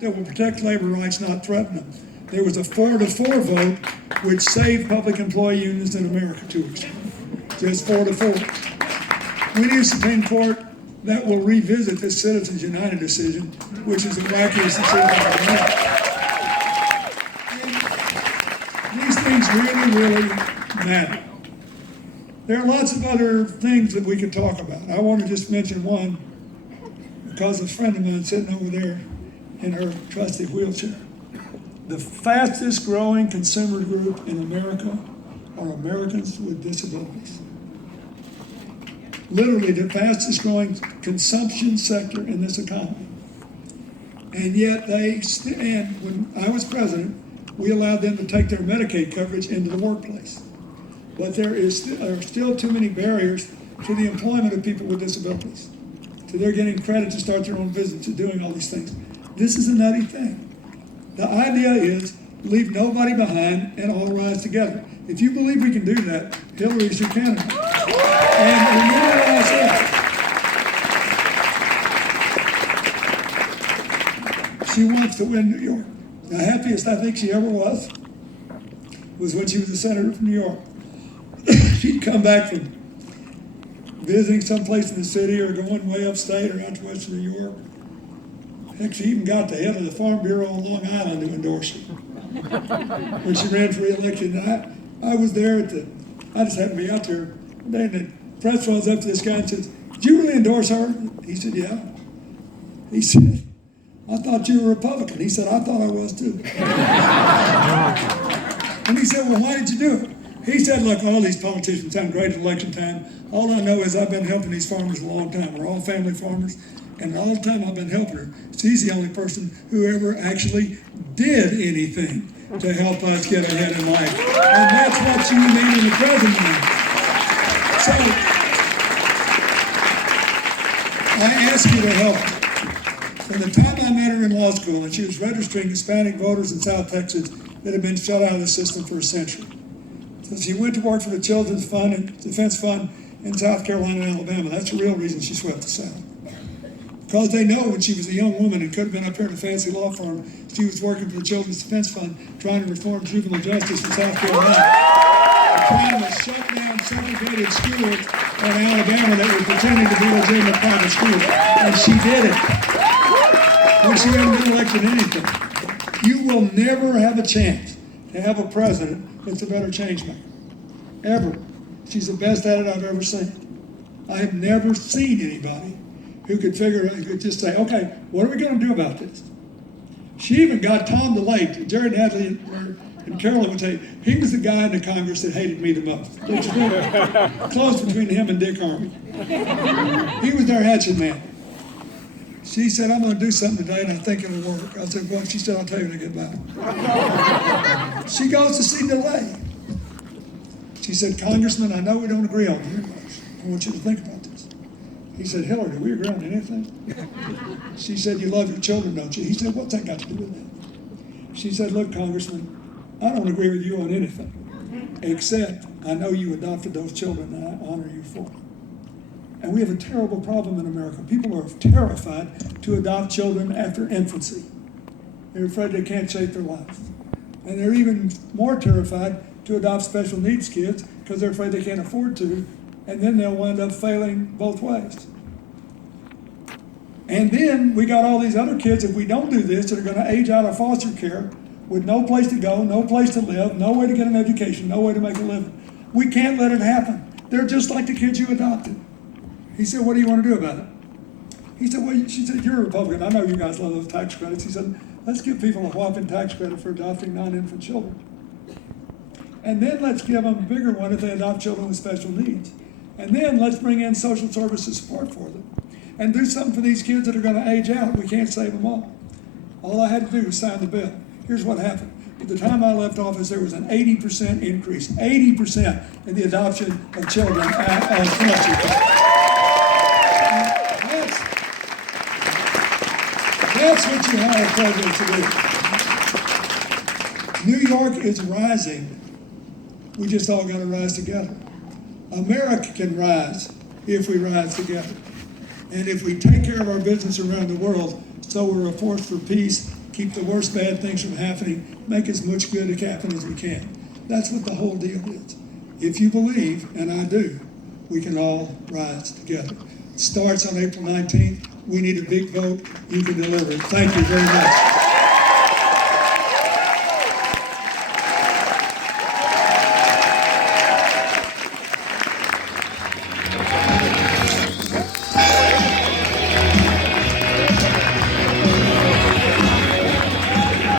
That will protect labor rights, not threaten them. There was a 4-4 vote, which saved public employee unions in America 2 weeks ago. Just 4-4. We need a Supreme Court that will revisit this Citizens United decision, which is the wackiest decision I've ever made. These things really matter. There are lots of other things that we could talk about. I want to just mention one, because a friend of mine sitting over there in her trusty wheelchair. The fastest growing consumer group in America are Americans with disabilities. Literally the fastest growing consumption sector in this economy. And yet and when I was president, we allowed them to take their Medicaid coverage into the workplace. But there are still too many barriers to the employment of people with disabilities. So they're getting credit to start their own business and doing all these things. This is a nutty thing. The idea is leave nobody behind and all rise together. If you believe we can do that, Hillary's your candidate. And remember what I said. She wants to win New York. The happiest I think she ever was when she was a senator from New York. She'd come back from visiting someplace in the city or going way upstate or out to western New York. Heck, she even got the head of the Farm Bureau on Long Island to endorse her when she ran for re-election. And I was there I just happened to be out there. And then the press runs up to this guy and says, "Did you really endorse her?" He said, "Yeah." He said, "I thought you were a Republican." He said, "I thought I was too." And he said, "Well, why did you do it?" He said, "Look, all these politicians sound great at election time. All I know is I've been helping these farmers a long time. We're all family farmers. And all the time I've been helping her, she's the only person who ever actually did anything to help us get ahead in life. And that's what you need in the present moment." So, I ask you to help her. From the time I met her in law school, and she was registering Hispanic voters in South Texas that had been shut out of the system for a century. So she went to work for the Children's Fund and Defense Fund in South Carolina and Alabama. That's the real reason she swept the South. Because they know when she was a young woman and could have been up here in a fancy law firm, she was working for the Children's Defense Fund trying to reform juvenile justice in South Carolina. Trying to shut down segregated schools in Alabama that were pretending to be legitimate private schools. And she did it. When she hadn't been elected anything. You will never have a chance to have a president that's a better change maker. Ever. She's the best at it I've ever seen. I have never seen anybody who could just say, "Okay, what are we going to do about this?" She even got Tom DeLay, Jerry Natalie and Carolyn would say, he was the guy in the Congress that hated me the most. Which is really close between him and Dick Armey. He was their hatchet man. She said, "I'm going to do something today and I think it'll work." I said, "Well," she said, "I'll tell you when I get back." She goes to see DeLay. She said, "Congressman, I know we don't agree on very much. I want you to think about this." He said, "Hillary, do we agree on anything?" She said, "You love your children, don't you?" He said, "What's that got to do with it?" She said, "Look, Congressman, I don't agree with you on anything, except I know you adopted those children and I honor you for it." And we have a terrible problem in America. People are terrified to adopt children after infancy. They're afraid they can't shape their lives. And they're even more terrified to adopt special needs kids because they're afraid they can't afford to, and then they'll wind up failing both ways. And then we got all these other kids, if we don't do this, that are going to age out of foster care with no place to go, no place to live, no way to get an education, no way to make a living. We can't let it happen. They're just like the kids you adopted. He said, "What do you want to do about it?" He said, "Well," she said, "You're a Republican. I know you guys love those tax credits." He said, "Let's give people a whopping tax credit for adopting non-infant children. And then let's give them a bigger one if they adopt children with special needs. And then let's bring in social services support for them. And do something for these kids that are going to age out. We can't save them all." All I had to do was sign the bill. Here's what happened. At the time I left office, there was an 80% increase, 80% in the adoption of children out of foster care. That's what you hire presidents to do. New York is rising. We just all got to rise together. America can rise if we rise together. And if we take care of our business around the world, So we're a force for peace, keep the worst bad things from happening, make as much good happen as we can. That's what the whole deal is. If you believe, and I do, we can all rise together. It starts on April 19th. We need a big vote. You can deliver it. Thank you very much.